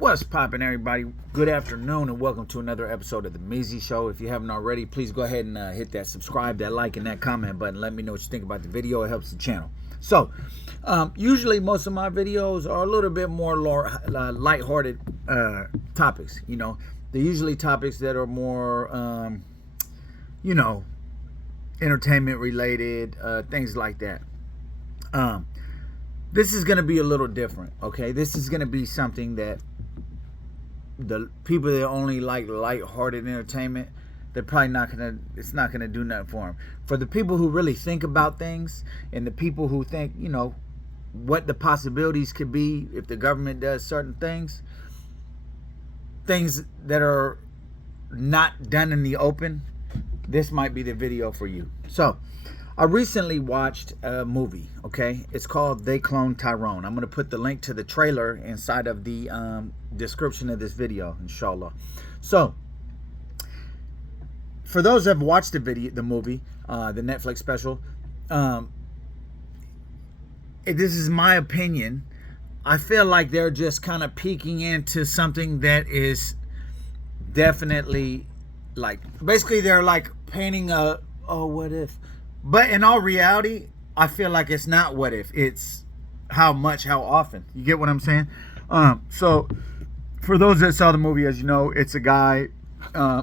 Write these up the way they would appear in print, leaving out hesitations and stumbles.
What's poppin', everybody? Good afternoon and welcome to another episode of the Mizzy Show. If you haven't already, please go ahead and hit that subscribe, that like, and that comment button. Let me know what you think about the video. It helps the channel. So, usually most of my videos are a little bit more lighthearted topics. You know, they're usually topics that are more, entertainment related, things like that. This is going to be a little different, okay? This is going to be something that the people that only like lighthearted entertainment, they're probably not going to, it's not going to do nothing for them. For the people who really think about things and the people who think, you know, what the possibilities could be if the government does certain things that are not done in the open, this might be the video for you. So, I recently watched a movie, okay? It's called They Cloned Tyrone. I'm going to put the link to the trailer inside of the description of this video, inshallah. So, for those that have watched the movie, the Netflix special, this is my opinion. I feel like they're just kind of peeking into something that is definitely, like, basically they're like painting a, oh, what if? But in all reality, I feel like it's not what if. It's how much, how often. You get what I'm saying? So, for those that saw the movie, as you know, it's a guy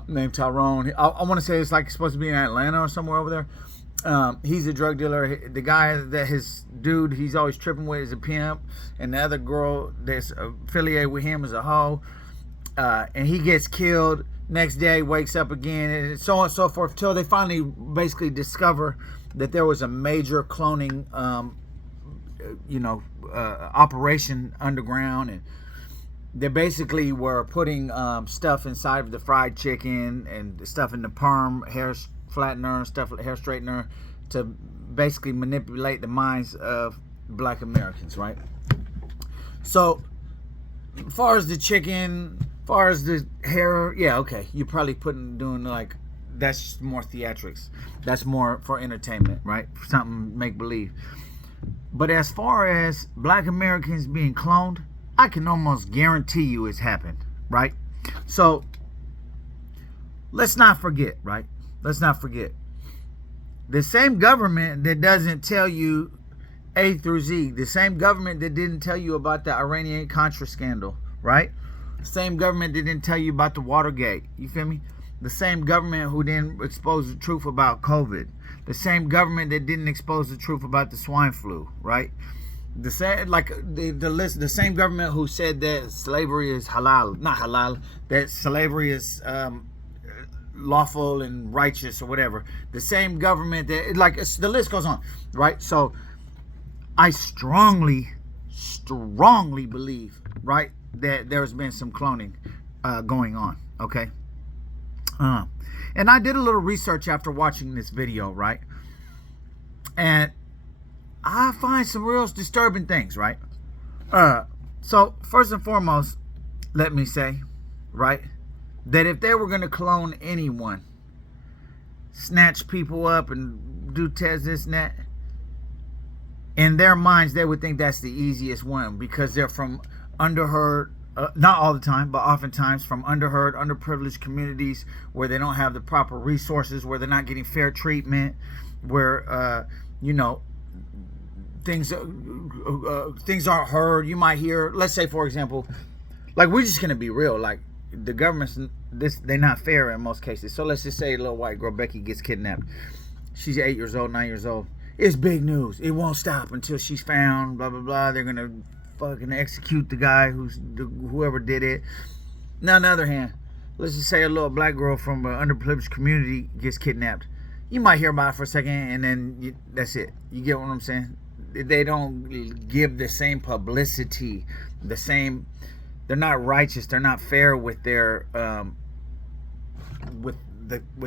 named Tyrone. I want to say it's like supposed to be in Atlanta or somewhere over there. He's a drug dealer. The guy that his dude he's always tripping with is a pimp. And the other girl that's affiliated with him is a hoe. And he gets killed. Next day, wakes up again, and so on and so forth, till they finally basically discover that there was a major cloning, operation underground, and they basically were putting stuff inside of the fried chicken and stuff in the perm, hair flattener, stuff, hair straightener, to basically manipulate the minds of Black Americans, right? So, as far as the chicken, as far as the hair, yeah, okay. You're probably doing like, that's more theatrics. That's more for entertainment, right? Something make-believe. But as far as Black Americans being cloned, I can almost guarantee you it's happened, right? So, let's not forget, right? Let's not forget. The same government that doesn't tell you A through Z, the same government that didn't tell you about the Iranian-Contra scandal, right? Same government that didn't tell you about the Watergate. You feel me? The same government who didn't expose the truth about COVID. The same government that didn't expose the truth about the swine flu, right? The same, like the same government who said that slavery is halal, not halal, that slavery is lawful and righteous or whatever. The same government that, like, the list goes on, right? So I strongly believe, right, that there's been some cloning going on, okay? And I did a little research after watching this video, right? And I find some real disturbing things, right? So, first and foremost, let me say, right, that if they were going to clone anyone, snatch people up and do tests, this and that, in their minds, they would think that's the easiest one because they're from underheard, not all the time, but oftentimes from underheard, underprivileged communities where they don't have the proper resources, where they're not getting fair treatment, where, things aren't heard. You might hear, let's say, for example, like, we're just going to be real, like, the government's, they're not fair in most cases. So let's just say a little white girl, Becky, gets kidnapped. She's 8 years old, 9 years old. It's big news. It won't stop until she's found, blah, blah, blah. They're going to fucking execute the guy whoever did it. Now, on the other hand, let's just say a little black girl from an underprivileged community gets kidnapped. You might hear about it for a second, and then that's it. You get what I'm saying? They don't give the same publicity, the same. They're not righteous. They're not fair with their with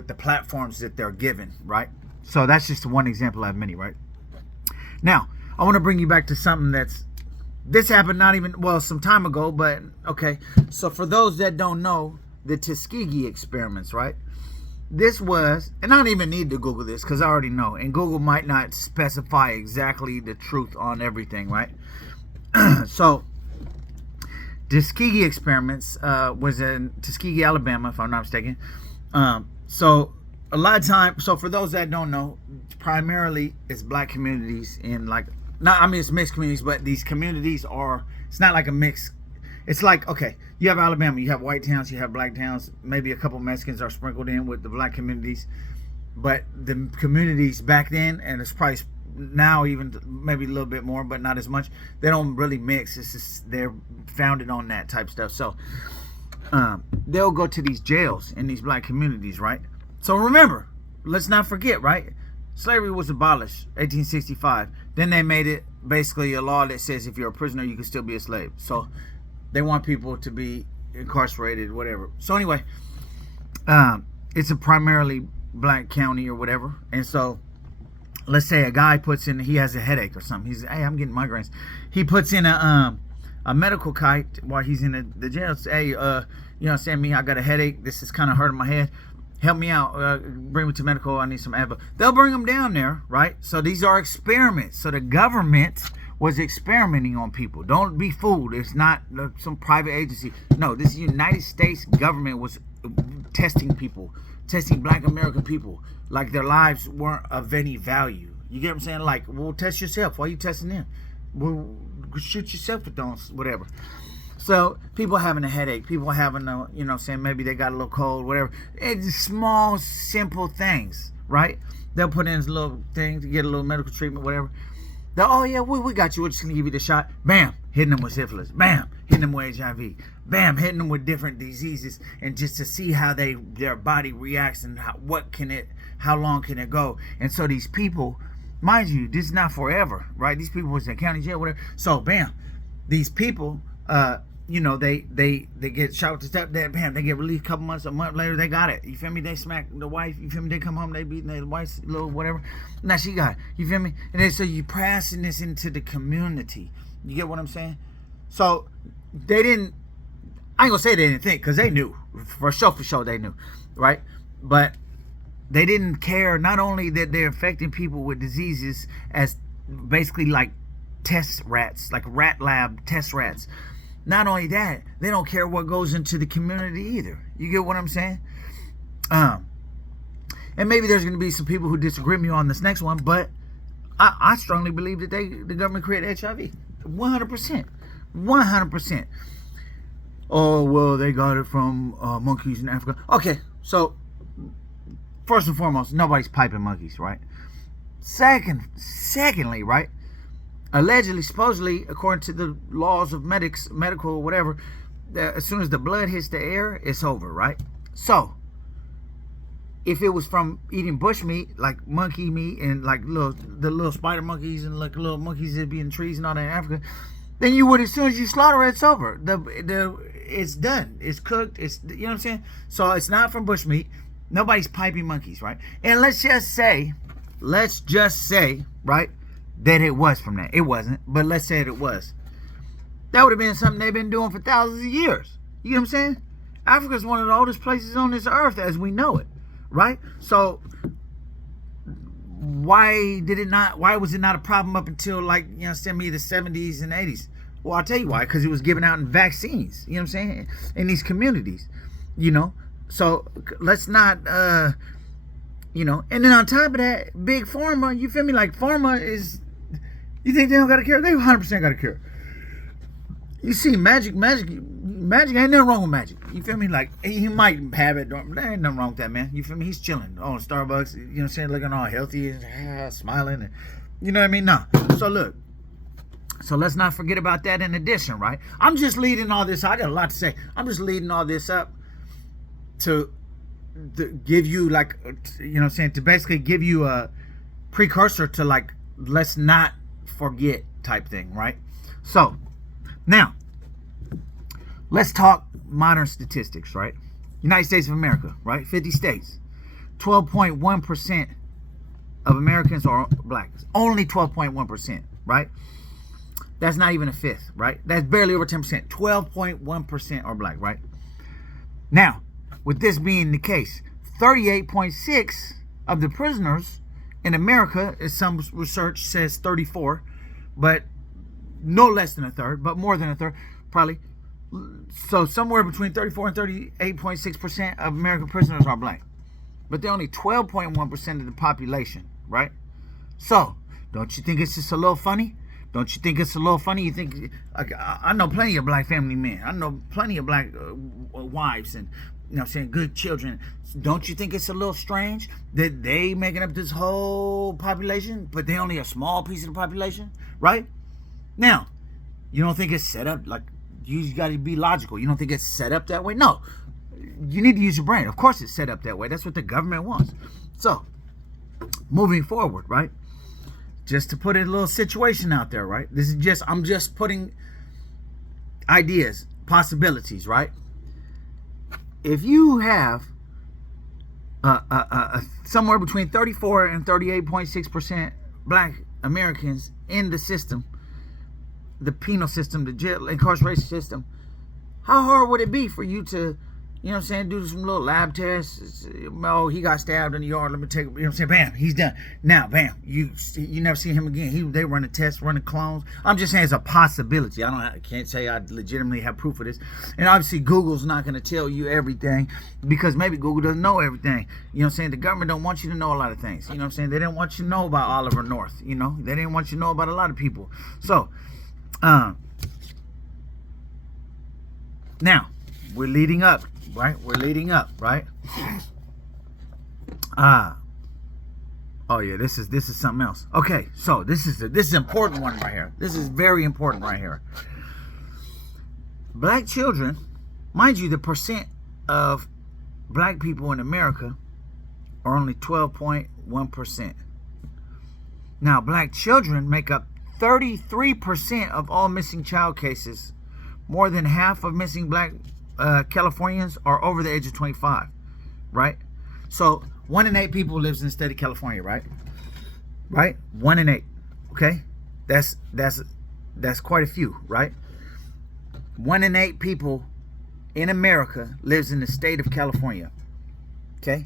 the platforms that they're given, right? So that's just one example out of many, right? Now, I want to bring you back to something this happened not even, well, some time ago, but okay. So for those that don't know, the Tuskegee experiments, right? This was, and I don't even need to Google this because I already know, and Google might not specify exactly the truth on everything, right? So Tuskegee experiments was in Tuskegee, Alabama, if I'm not mistaken. So a lot of times, so for those that don't know, primarily it's black communities in like, not, I mean, it's mixed communities, but these communities are, it's not like a mix. It's like, okay, you have Alabama, you have white towns, you have black towns, maybe a couple Mexicans are sprinkled in with the black communities, but the communities back then, and it's probably now even maybe a little bit more, but not as much, they don't really mix. It's just, they're founded on that type stuff. So they'll go to these jails in these black communities, right? So remember, let's not forget, right? Slavery was abolished 1865. Then they made it basically a law that says if you're a prisoner, you can still be a slave. So they want people to be incarcerated, whatever. So anyway, it's a primarily black county or whatever. And so let's say a guy puts in, he has a headache or something. He's, hey, I'm getting migraines. He puts in a medical kite while he's in the jail. Say, hey, you know, send me, I got a headache. This is kind of hurting my head. Help me out. Bring me to medical. I need some Advil. They'll bring them down there, right? So these are experiments. So the government was experimenting on people. Don't be fooled. It's not some private agency. No, this United States government was testing people, testing black American people like their lives weren't of any value. You get what I'm saying? Like, well, test yourself. Why are you testing them? Well, shoot yourself with those, whatever. So people having a headache, people having a, you know, saying maybe they got a little cold, whatever. It's small, simple things, right? They'll put in this little thing to get a little medical treatment, whatever. They'll, oh yeah, we got you. We're just gonna give you the shot. Bam, hitting them with syphilis. Bam, hitting them with HIV. Bam, hitting them with different diseases, and just to see how their body reacts and how long can it go. And so these people, mind you, this is not forever, right? These people was in county jail, whatever. So bam, these people, you know, they get shot with the stuff. Bam, they get released a month later, they got it. You feel me? They smack the wife. You feel me? They come home, they beating their wife's little whatever. Now she got it. You feel me? And then so you passing this into the community. You get what I'm saying? So they didn't, I ain't gonna say they didn't think, because they knew. For sure they knew, right? But they didn't care, not only that they're affecting people with diseases as basically like test rats, like rat lab test rats. Not only that, they don't care what goes into the community either. You get what I'm saying? And maybe there's going to be some people who disagree with me on this next one, but I strongly believe that the government created HIV. 100%. 100%. Oh, well, they got it from monkeys in Africa. Okay, so first and foremost, nobody's piping monkeys, right? Secondly, right? Allegedly, supposedly, according to the laws of medical, whatever, as soon as the blood hits the air, it's over, right? So, if it was from eating bush meat, like monkey meat, and like the little spider monkeys and like little monkeys that be in trees and all that in Africa, then you would, as soon as you slaughter it, it's over. It's done. It's cooked. It's, you know what I'm saying? So it's not from bush meat. Nobody's piping monkeys, right? And let's just say, right, that it was from that. It wasn't, but let's say it was. That would have been something they've been doing for thousands of years. You know what I'm saying? Africa is one of the oldest places on this earth as we know it, right? So why was it not a problem up until, like, you know, send me the 70s and 80s? Well, I'll tell you why, because it was given out in vaccines, you know what I'm saying, in these communities, you know. So let's not, you know, and then on top of that, big pharma, you feel me, like pharma is, you think they don't got a cure? They 100% got a cure. You see, magic, ain't nothing wrong with magic. You feel me? Like, he might have it. There ain't nothing wrong with that, man. You feel me? He's chilling on Starbucks, you know what I'm saying, looking all healthy and smiling. And, you know what I mean? No. So look. So let's not forget about that in addition, right? I'm just leading all this. I got a lot to say. I'm just leading all this up to give you, like, you know what I'm saying, to basically give you a precursor to, like, let's not forget type thing, right? So now let's talk modern statistics, right? United States of America, right? 50 states, 12.1% of Americans are black. Only 12.1%, right? That's not even a fifth, right? That's barely over 10%. 12.1% are black, right? Now, with this being the case, 38.6 of the prisoners in America, as some research says 34, but no less than a third, but more than a third, probably So somewhere between 34 and 38.6% of American prisoners are black. But they're only 12.1% of the population, right? So, don't you think it's just a little funny? Don't you think it's a little funny? You think, I know plenty of black family men. I know plenty of black wives and, you know what I'm saying, good children. Don't you think it's a little strange that they making up this whole population, but they only a small piece of the population, right? Now, you don't think it's set up like, you got to be logical. You don't think it's set up that way? No. You need to use your brain. Of course it's set up that way. That's what the government wants. So, moving forward, right? Just to put a little situation out there, right? This is just, I'm just putting ideas, possibilities, right? If you have somewhere between 34 and 38.6% black Americans in the system, the penal system, the jail incarceration system, how hard would it be for you to, you know what I'm saying, do some little lab tests? Oh, he got stabbed in the yard. Let me take, you know what I'm saying, bam, he's done. Now, bam, you never see him again. They run a test, running clones. I'm just saying it's a possibility. I can't say I legitimately have proof of this. And obviously Google's not going to tell you everything, because maybe Google doesn't know everything. You know what I'm saying? The government don't want you to know a lot of things. You know what I'm saying? They didn't want you to know about Oliver North. You know, they didn't want you to know about a lot of people. So, now we're leading up, right? We're leading up, right? Oh yeah, this is something else. Okay, so this is an important one right here. This is very important right here. Black children, mind you, the percent of black people in America are only 12.1%. Now, black children make up 33% of all missing child cases. More than half of missing black Californians are over the age of 25, right? So 1 in 8 people lives in the state of California, right? Right? 1 in 8. Okay, that's quite a few, right? 1 in 8 people in America lives in the state of California. Okay,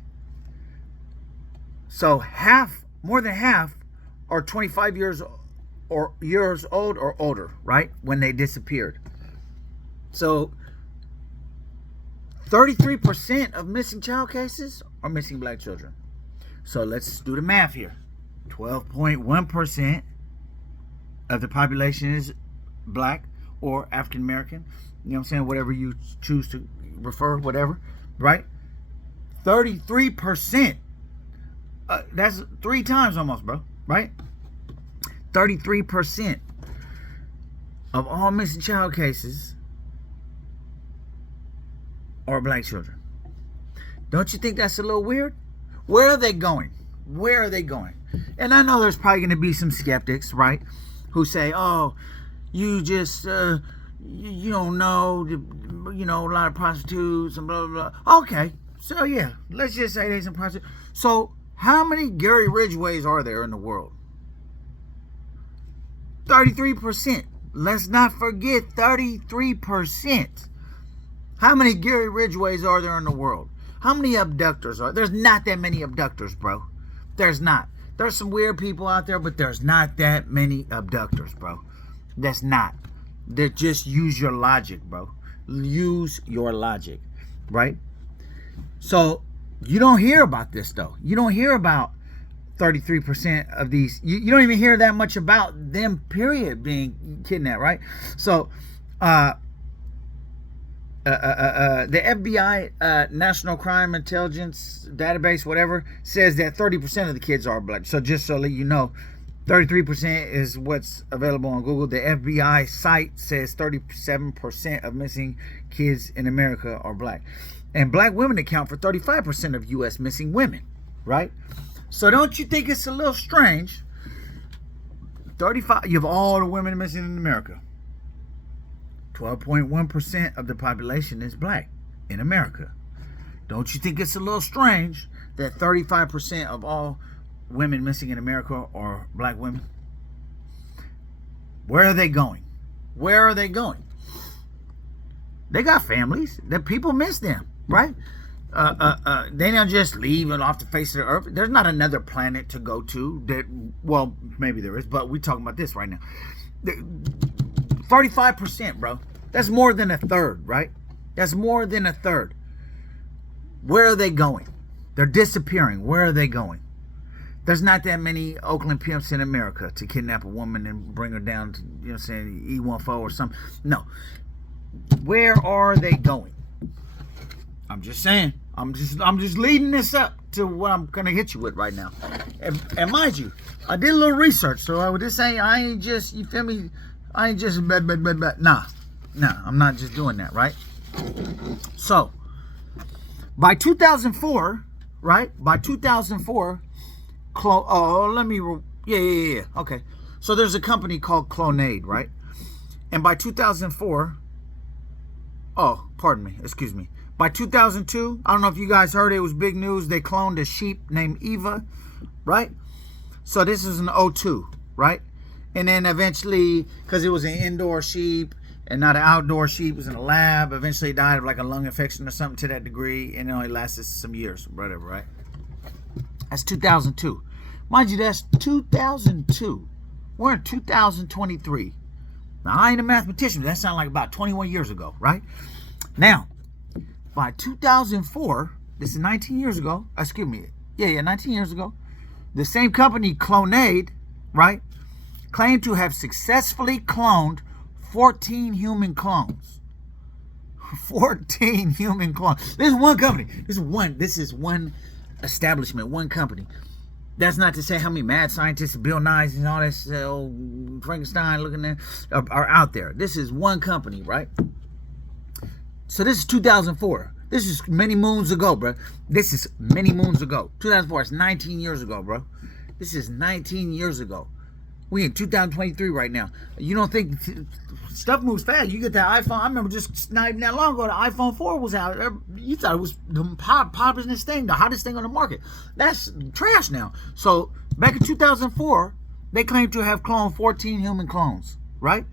so more than half are 25 years old or older, right? When they disappeared. So 33% of missing child cases are missing black children. So let's do the math here. 12.1% of the population is black or African American. You know what I'm saying? Whatever you choose to refer, whatever, right? 33%. That's 3 times almost, bro, right? 33% of all missing child cases are black children. Don't you think that's a little weird? Where are they going? Where are they going? And I know there's probably going to be some skeptics, right, who say, oh, you just, you don't know, you know, a lot of prostitutes and blah, blah, blah. Okay, so yeah, let's just say there's some prostitutes. So how many Gary Ridgways are there in the world? 33%. Let's not forget 33%. How many Gary Ridgways are there in the world? How many abductors are there? There's not that many abductors, bro. There's not. There's some weird people out there, but there's not that many abductors, bro. That's not. Just use your logic, bro. Use your logic, right? So you don't hear about this, though. You don't hear about 33% of these. You don't even hear that much about them, period, being kidnapped, right? So the FBI National Crime Intelligence Database, whatever, says that 30% of the kids are black. So just so you know, 33% is what's available on Google. The FBI site says 37% of missing kids in America are black. And black women account for 35% of U.S. missing women, right? So don't you think it's a little strange? 35, you have all the women missing in America. 12.1% of the population is black in America. Don't you think it's a little strange that 35% of all women missing in America are black women? Where are they going? Where are they going? They got families. The people miss them, right? They don't just leave and off the face of the earth. There's not another planet to go to. That, well, maybe there is, but we're talking about this right now. 35%, bro. That's more than a third, right? That's more than a third. Where are they going? They're disappearing. Where are they going? There's not that many Oakland pimps in America to kidnap a woman and bring her down to, you know what I'm saying, E14 or something. No. Where are they going? I'm just saying. I'm just leading this up to what I'm gonna hit you with right now. And mind you, I did a little research, so I would just say I ain't just, you feel me? I ain't just nah, I'm not just doing that, right? So by 2004, right? By 2004, okay. So there's a company called Clonade, right? And by 2004, excuse me. By 2002, I don't know if you guys heard it, it was big news. They cloned a sheep named Eva, right? So this is an O2, right? And then eventually, because it was an indoor sheep and not an outdoor sheep, it was in a lab. Eventually it died of like a lung infection or something to that degree, and it only lasted some years, whatever, right? That's 2002. Mind you, that's 2002. We're in 2023. Now, I ain't a mathematician, but that sounds like about 21 years ago, right? Now, by 2004, this is 19 years ago, 19 years ago, the same company, Clonade, right, claimed to have successfully cloned 14 human clones. 14 human clones. This is one company. This is one establishment, one company. That's not to say how many mad scientists, Bill Nye and all this Frankenstein looking there are out there. This is one company, right? So this is 2004. This is many moons ago, bro. This is many moons ago. 2004 is 19 years ago, bro. This is 19 years ago. We in 2023 right now. You don't think stuff moves fast? You get that iPhone. I remember just not even that long ago, the iPhone 4 was out. You thought it was the popularest thing, the hottest thing on the market. That's trash now. So back in 2004, they claimed to have cloned 14 human clones, right?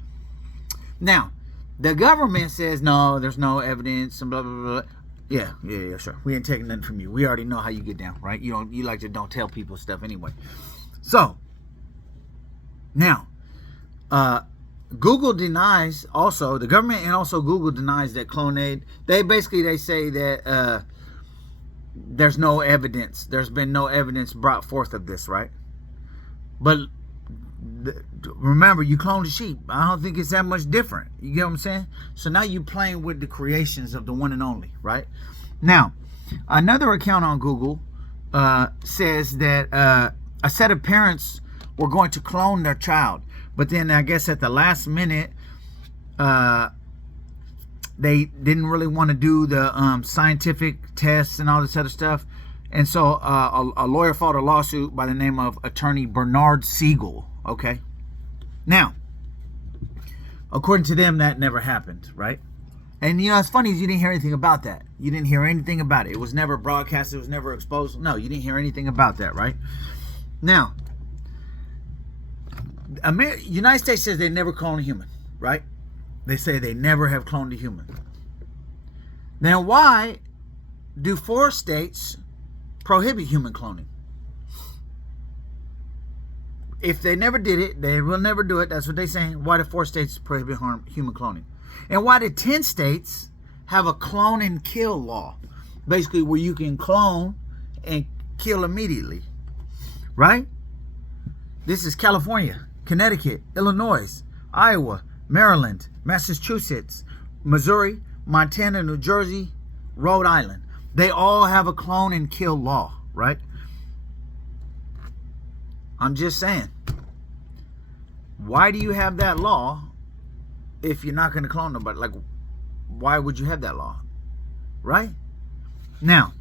Now, the government says, no, there's no evidence, and blah, blah, blah. Yeah, sure. We ain't taking nothing from you. We already know how you get down, right? You like to don't tell people stuff anyway. So, now, Google denies also, the government and also Google denies that Clonade, they say that there's no evidence. There's been no evidence brought forth of this, right? But remember, you cloned a sheep. I don't think it's that much different. You get what I'm saying? So now you're playing with the creations of the one and only, right? Now, another account on Google says that a set of parents were going to clone their child, but then I guess at the last minute, they didn't really want to do the scientific tests and all this other stuff, and so a lawyer filed a lawsuit by the name of attorney Bernard Siegel. Okay, now, according to them, that never happened, right? And you know, it's funny is you didn't hear anything about that. You didn't hear anything about it. It was never broadcast. It was never exposed. No, you didn't hear anything about that, right? Now, United States says they never cloned a human, right? They say they never have cloned a human. Then why do 4 states prohibit human cloning? If they never did it, they will never do it. That's what they're saying. Why do 4 states prohibit human cloning? And why do 10 states have a clone and kill law? Basically, where you can clone and kill immediately, right? This is California, Connecticut, Illinois, Iowa, Maryland, Massachusetts, Missouri, Montana, New Jersey, Rhode Island. They all have a clone and kill law, right? I'm just saying, why do you have that law if you're not going to clone nobody? Like, why would you have that law, right? Now,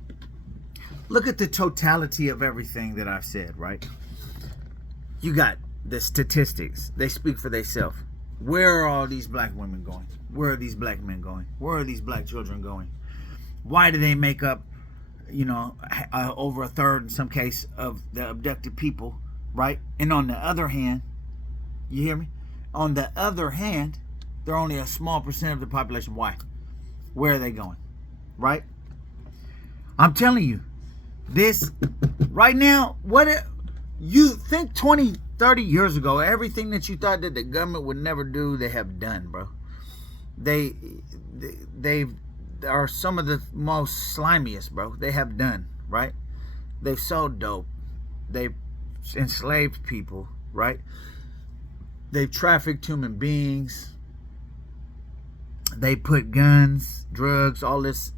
look at the totality of everything that I've said, right? You got the statistics. They speak for themselves. Where are all these black women going? Where are these black men going? Where are these black children going? Why do they make up, over a third in some case of the abducted people, right? And on the other hand, you hear me? On the other hand, they're only a small percent of the population. Why? Where are they going? Right? I'm telling you, this right now, you think 20, 30 years ago, everything that you thought that the government would never do, they have done, bro. they they are some of the most slimiest, bro, they have done, right? They've sold dope. They've enslaved people, right? They've trafficked human beings. They put guns, drugs, all this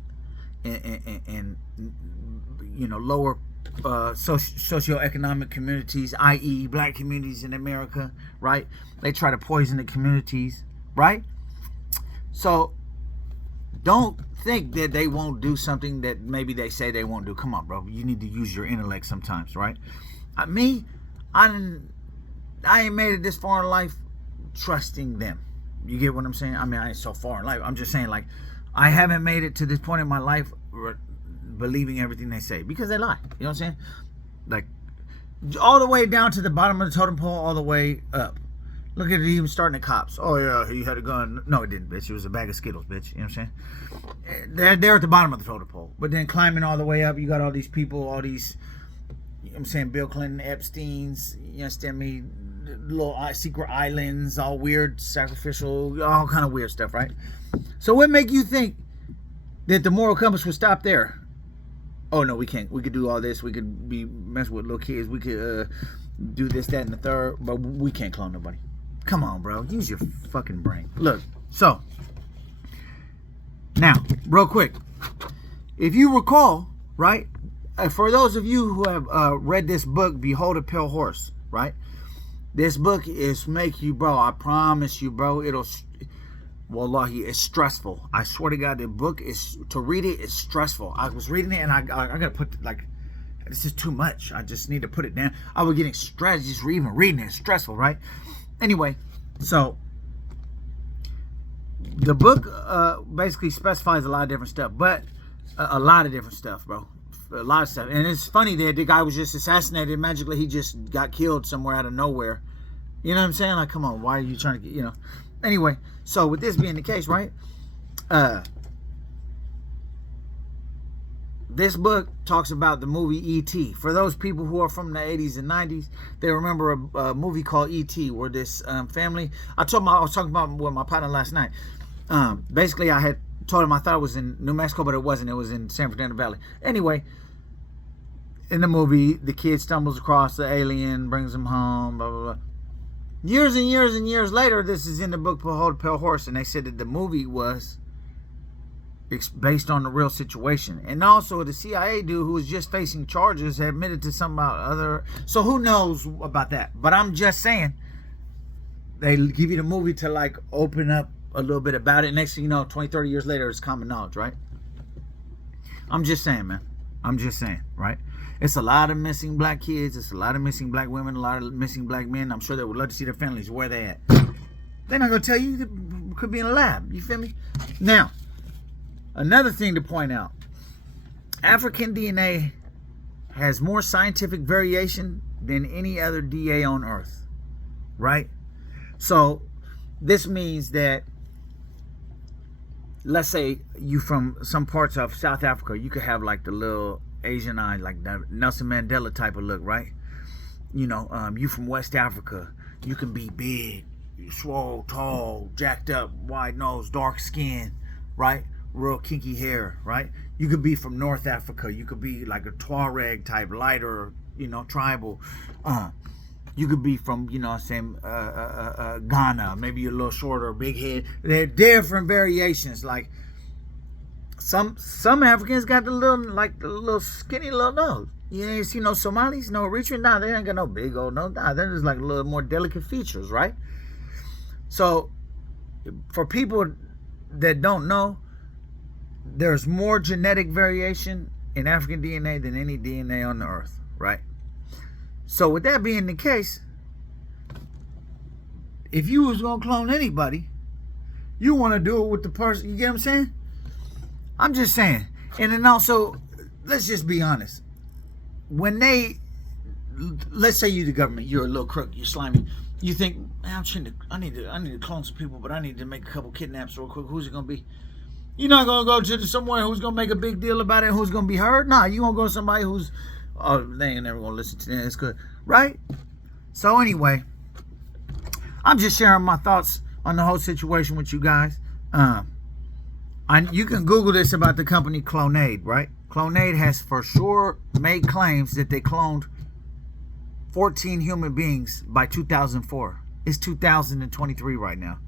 in lower socioeconomic communities, i.e. black communities in America, right? They try to poison the communities, right? So don't think that they won't do something that maybe they say they won't do. Come on, bro. You need to use your intellect sometimes, right? I ain't made it this far in life trusting them. You get what I'm saying? I mean, I ain't so far in life. I'm just saying, like, I haven't made it to this point in my life believing everything they say, because they lie. You know what I'm saying? Like, all the way down to the bottom of the totem pole, all the way up. Look at it, even starting at cops. Oh yeah, he had a gun. No, it didn't, bitch. It was a bag of Skittles, bitch. You know what I'm saying? They're at the bottom of the totem pole. But then climbing all the way up, you got all these people, all these, you know what I'm saying, Bill Clinton, Epstein's, you understand me? Little secret islands, all weird, sacrificial, all kind of weird stuff, right? So what make you think that the moral compass would stop there? Oh no, we can't. We could do all this. We could be messing with little kids. We could do this, that, and the third, but we can't clone nobody. Come on, bro. Use your fucking brain. Look, so now, real quick, if you recall, right? For those of you who have read this book, Behold a Pale Horse, right? This book is make you, bro, I promise you, bro, wallahi, it's stressful. I swear to God, the book is, to read it is stressful. I was reading it and I gotta put, like, this is too much. I just need to put it down. I was getting stressed just even reading it. It's stressful, right? Anyway, so the book basically specifies a lot of different stuff, but a lot of different stuff, bro. A lot of stuff. And it's funny that the guy was just assassinated. Magically, he just got killed somewhere out of nowhere. You know what I'm saying? Like, come on, why are you trying to get, you know? Anyway, so with this being the case, right? This book talks about the movie E.T. For those people who are from the 80s and 90s, they remember a movie called E.T. where this family, I was talking about with my partner last night. Basically, I had told him I thought it was in New Mexico, but it wasn't. It was in San Fernando Valley. Anyway, in the movie, the kid stumbles across the alien, brings him home, blah, blah, blah. Years and years and years later, this is in the book Behold a Pale Horse, and they said that the movie was based on the real situation. And also, the CIA dude who was just facing charges admitted to some about other. So who knows about that? But I'm just saying, they give you the movie to, like, open up a little bit about it. Next thing you know, 20, 30 years later, it's common knowledge, right? I'm just saying, man. I'm just saying, right? It's a lot of missing black kids. It's a lot of missing black women. A lot of missing black men. I'm sure they would love to see their families. Where they at? They're not going to tell you. They could be in a lab. You feel me? Now, another thing to point out. African DNA has more scientific variation than any other DNA on Earth. Right? So, this means that, let's say you from some parts of South Africa, you could have like the little Asian eye, like the Nelson Mandela type of look, right? You know, you from West Africa, you can be big, swole, tall, jacked up, wide nose, dark skin, right? Real kinky hair, right? You could be from North Africa, you could be like a Tuareg type, lighter, you know, tribal. You could be from, you know what I'm saying, Ghana, maybe a little shorter, big head. They're different variations. Like some Africans got the little skinny little nose. You ain't see no Somalis, no Eritrean. Nah, they ain't got no big old nose. Nah, they're just like a little more delicate features, right? So for people that don't know, there's more genetic variation in African DNA than any DNA on the earth, right? So with that being the case, if you was going to clone anybody, you want to do it with the person, you get what I'm saying? I'm just saying. And then also, let's just be honest. When let's say you the government, you're a little crook, you're slimy. You think, man, I need to clone some people, but I need to make a couple kidnaps real quick. Who's it going to be? You're not going to go to somewhere who's going to make a big deal about it, who's going to be heard? Nah, you going to go to somebody who's, oh, they ain't never going to listen to that. It's good. Right? So anyway, I'm just sharing my thoughts on the whole situation with you guys. You can Google this about the company Clonade, right? Clonade has for sure made claims that they cloned 14 human beings by 2004. It's 2023 right now.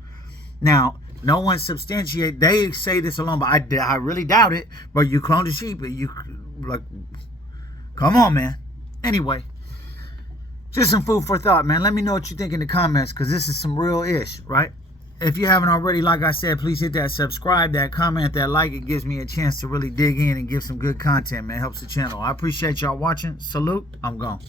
Now, no one substantiate. They say this alone, but I really doubt it. But you cloned a sheep. You like, come on, man. Anyway, just some food for thought, man. Let me know what you think in the comments, because this is some real ish, right? If you haven't already, like I said, please hit that subscribe, that comment, that like. It gives me a chance to really dig in and give some good content, man. Helps the channel. I appreciate y'all watching. Salute. I'm gone.